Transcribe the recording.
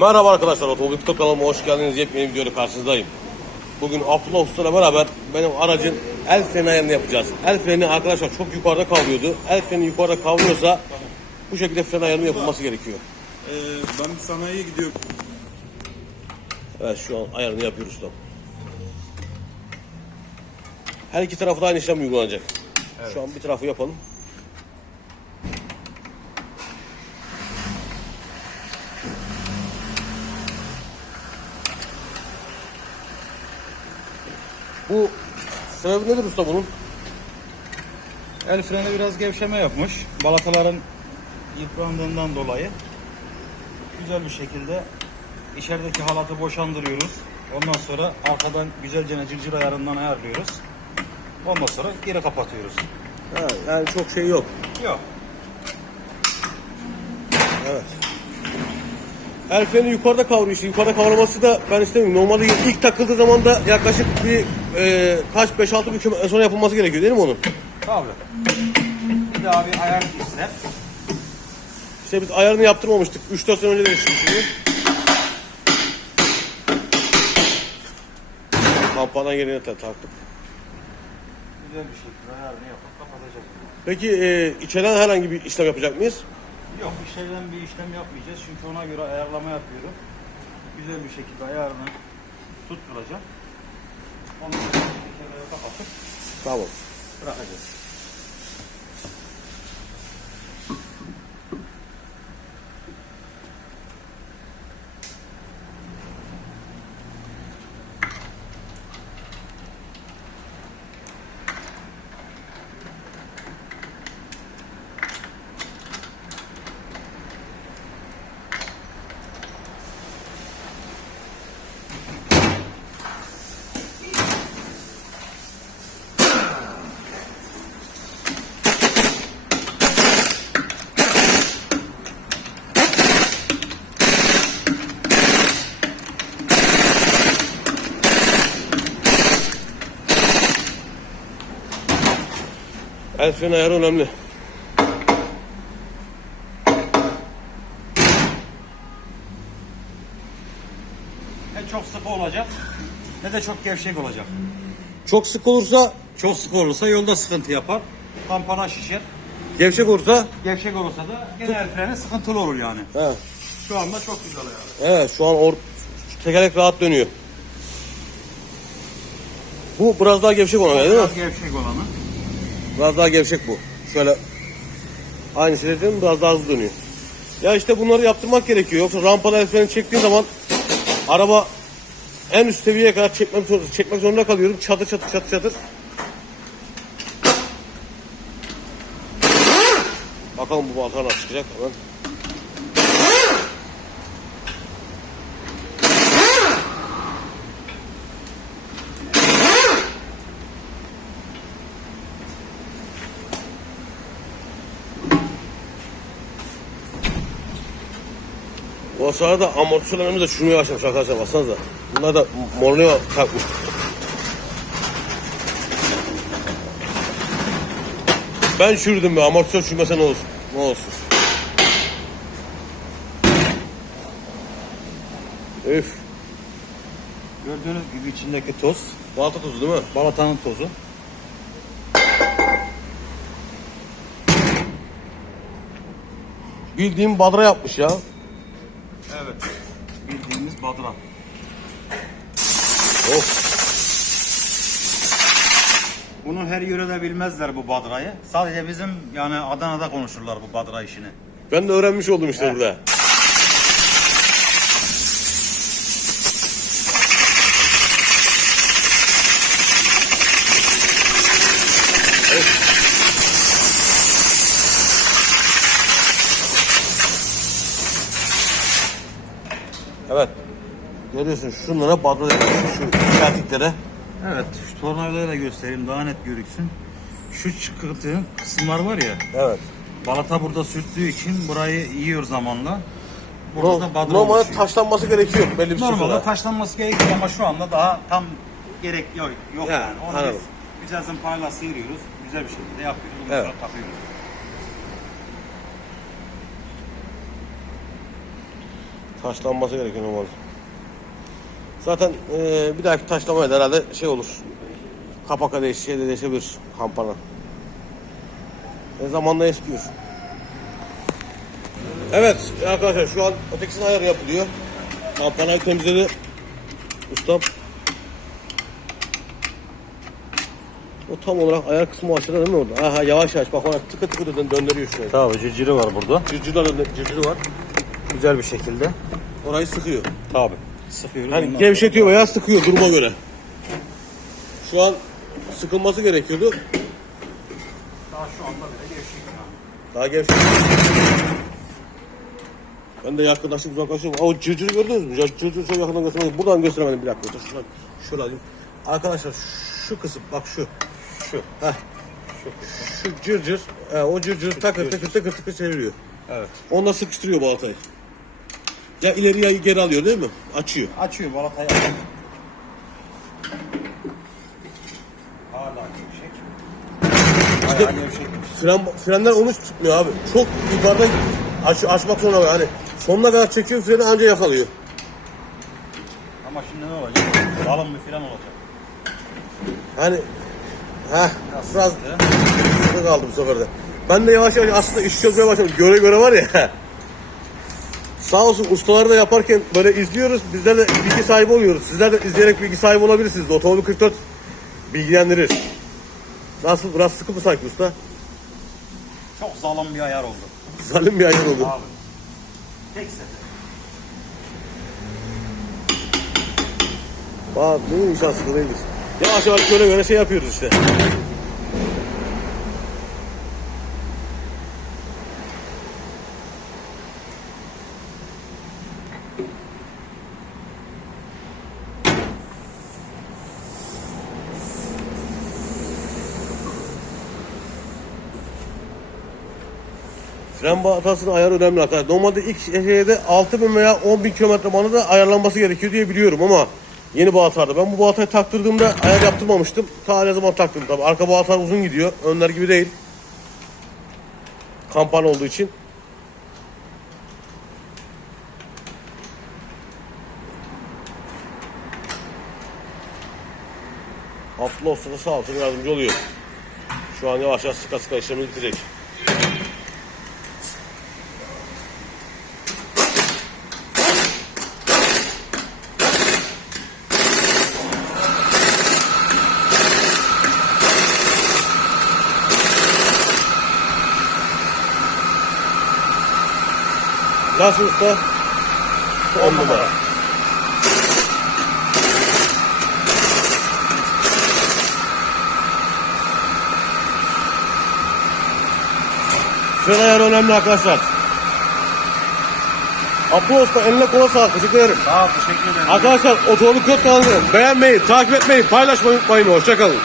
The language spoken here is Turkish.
Merhaba arkadaşlar, Tutuk kanalıma hoş geldiniz. Yepyeni videoyla karşınızdayım. Bugün Abdullah Usta'yla beraber benim aracın el freni ayarını yapacağız. El freni arkadaşlar çok yukarıda kavrıyordu. El freni yukarıda kavruyorsa bu şekilde fren ayarının yapılması gerekiyor. Ee, ben sanayiye gidiyorum. Evet şu an ayarını yapıyoruz ustam. Her iki tarafı da aynı işlem uygulanacak. Şu an bir tarafı yapalım. Bu sebebi nedir usta bunun? El freni biraz gevşeme yapmış. Balataların yıprandığından dolayı güzel bir şekilde içerideki halatı boşandırıyoruz. Ondan sonra arkadan güzelce cırcır ayarından ayarlıyoruz. Ondan sonra geri kapatıyoruz. Ha, yani çok şey yok. Yok. Evet. El freni yukarıda kavruyor işte. Yukarıda kavraması da ben istemiyorum. Normalde ilk takıldığı zaman da yaklaşık bir e, kaç 5-6 bir kilometre sonra yapılması gerekiyor değil mi onun? Tabii. Bir daha bir ayar ister. İşte biz ayarını yaptırmamıştık. 3-4 sene önce demiştik şimdi. Kampana yerine ta- taktık. Güzel bir şekilde ayarını yapıp kapatacağız. Peki e, içeriden herhangi bir işlem yapacak mıyız? Yok içeriden bir işlem yapmayacağız çünkü ona göre ayarlama yapıyorum. Güzel bir şekilde ayarını tutturacağım. Sonra tekerleri kapatıp Tamam. bırakacağız. El freni ayarı önemli. Ne çok sıkı olacak ne de çok gevşek olacak. Çok sık olursa, Çok sıkı olursa yolda sıkıntı yapar. Kampana şişer. gevşek olursa Gevşek olursa da gene el freni sıkıntılı olur yani. he. Şu anda çok güzel yani. Evet şu an or tekerlek rahat dönüyor. Bu biraz daha gevşek olan değil mi? Biraz gevşek olanı. Biraz daha gevşek bu. Şöyle aynı şey değil mi? Biraz daha hızlı dönüyor. Ya işte bunları yaptırmak gerekiyor. Yoksa rampalı el freni zaman araba en üst seviyeye kadar çekmek, zor- çekmek zorunda kalıyorum. Çatır çatır çatır çatır. Bakalım bu balta nasıl çıkacak hemen. O sırada amortisörlerimiz de çürümeye başlamış arkadaşlar baksanıza. Bunlar da morluya takmış. Ben çürüdüm be amortisör çürümese ne olsun. Ne olsun. Üf. Gördüğünüz gibi içindeki toz. Balata tozu değil mi? Balatanın tozu. Bildiğim badra yapmış ya. Badra. Of. Bunu her yörede bilmezler bu badrayı. Sadece bizim yani Adana'da konuşurlar bu badra işini. Ben de öğrenmiş oldum işte Evet. burada. Evet. Görüyorsun şunlara yapmış. Şu erkeklere. Evet, şu tornavidayı da göstereyim daha net görüksün. Şu çıkıntı kısımlar var ya, Evet. balata burada sürttüğü için burayı yiyor zamanla. Burada da badra Normalde oluşuyor. taşlanması gerekiyor belli bir Normalde sonra. taşlanması gerekiyor ama şu anda daha tam gerek yok, yok Ya, yani. Onu biz güzel zımparayla sıyırıyoruz, güzel bir şekilde yapıyoruz, Evet. takıyoruz. Taşlanması gerekiyor normalde. Zaten eee, bir dahaki taşlamaya da herhalde şey olur. Kapaka değiş, şey de değişebilir kampana. E zamanla eskiyor. Evet arkadaşlar şu an ötekisinin ayarı yapılıyor. Kampanayı temizledi. Ustam. O tam olarak ayar kısmı aşağıda değil mi orada? Aha yavaş yavaş bak ona tıkı tıkı dön- döndürüyor şurayı. Tabii cırcırı var burada. Cırcırlar döndü- cırcırı var. Güzel bir şekilde. Orayı sıkıyor. Tabii. Sıkıyoruz. Hani ondan gevşetiyor veya sıkıyor duruma göre. Şu an sıkılması gerekiyordu. Daha şu anda bile gevşek. Daha gevşek. Ben de yakınlaşıp uzaklaşıyorum. O cırcırı gördünüz mü? Ya Cırcırı çok yakından göstermedim. Buradan gösteremedim bir dakika. Dur Şuradan, alayım. Arkadaşlar şu kısım bak şu. Şu. Heh. Şu cırcır. He, o cırcır takır takır takır takır çeviriyor. Evet. Onunla sıkıştırıyor balatayı. Ya ileri ya geri alıyor değil mi? Açıyor. Açıyor balatayı. Hala gevşek. İşte Hala gevşek. fren, frenler onu tutmuyor abi. Çok yukarıda aç, açmak zorunda var. Hani sonuna kadar çekiyor freni anca yakalıyor. Ama şimdi ne olacak? Dalın bir fren olacak. Hani heh, biraz sıkı kaldı bu sefer de. Ben de yavaş yavaş aslında iş çözmeye başladım. Göre göre var ya. Sağ olsun ustalar da yaparken böyle izliyoruz. Bizler de bilgi sahibi oluyoruz. Sizler de izleyerek bilgi sahibi olabilirsiniz. Otomobil 44 bilgilendirir. Nasıl? Biraz sıkı mı sanki usta? Çok zalim bir ayar oldu. Zalim bir ayar oldu. Abi. Tek sefer. Bak ne inşaat sıkı değildir. Yavaş yavaş göre göre şey yapıyoruz işte. Fren batasının ayarı önemli arkadaşlar. Normalde ilk şeyde 6000 veya 10000 kilometre bandında ayarlanması gerekiyor diye biliyorum ama yeni balatalarda. Ben bu balatayı taktırdığımda ayar yaptırmamıştım. Ta ne zaman taktım tabii. Arka balatalar uzun gidiyor. Önler gibi değil. Kampan olduğu için. Usta da sağ olsun yardımcı oluyor. Şu an yavaş yavaş sıka sıka işlemini bitirecek. Nasıl usta? On numara. Fren ayarı önemli arkadaşlar. Abdullah Usta eline kola sağlık. Teşekkür ederim. Sağ ol, teşekkür ederim. Arkadaşlar otomobil kod kanalını beğenmeyi, takip etmeyi, paylaşmayı unutmayın. Hoşçakalın.